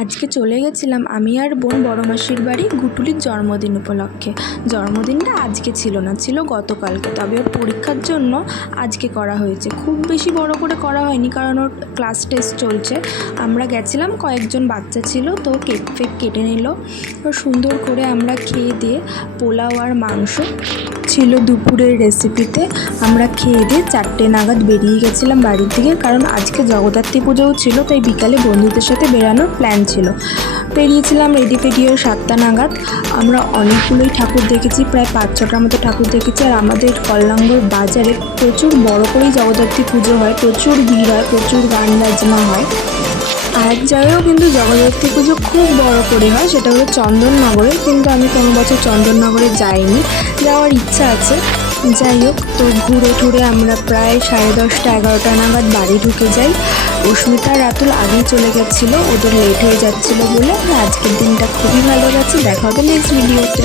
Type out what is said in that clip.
আজকে চলে গেছিলাম আমি আর বোন বড় মাসির বাড়ি গুটুলির জন্মদিন উপলক্ষে। জন্মদিনটা আজকে ছিল না, ছিল গতকালকে, তবে ওর পরীক্ষার জন্য আজকে করা হয়েছে। খুব বেশি বড় করে করা হয়নি কারণ ওর ক্লাস টেস্ট চলছে। আমরা গেছিলাম, কয়েকজন বাচ্চা ছিল, তো কেক ফেক কেটে নিল। তো সুন্দর করে আমরা খেয়ে দিয়ে, পোলাও আর মাংস ছিল দুপুরের রেসিপিতে। আমরা খেয়ে দিয়ে 4টে নাগাদ বেরিয়ে গেছিলাম বাড়ির থেকে, কারণ আজকে জগদ্ধাত্রী পুজোও ছিল, তাই বিকালে বন্ধুদের সাথে বেরানোর প্ল্যান ছিল। বেরিয়েছিলাম রেডি ফেডি হয়ে 7টা নাগাদ। আমরা অনেকগুলোই ঠাকুর দেখেছি, প্রায় 5-6টার মতো ঠাকুর দেখেছি। আর আমাদের কল্যাণগড় বাজারে প্রচুর বড় করেই জগদ্ধাত্রী পুজো হয়, প্রচুর ভিড় হয়, প্রচুর গান বাজনা হয়। আর এক জায়গায়ও কিন্তু জগদ্ধাত্রী পুজো খুব বড় করে হয়, সেটা হলো চন্দননগরে, কিন্তু আমি কোনো বছর চন্দননগরে যাইনি, যাওয়ার ইচ্ছা আছে। যাই হোক, তো ঘুরে টুরে আমরা প্রায় 10:30-11টা নাগাদ বাড়ি ঢুকে যাই। অস্মিতা আর রাতুল আগেই চলে গেছিলো, ওদের লেট হয়ে যাচ্ছিলো বলে। আজকের দিনটা খুবই ভালো গেছে। দেখা হবে নেক্সট ভিডিওতে।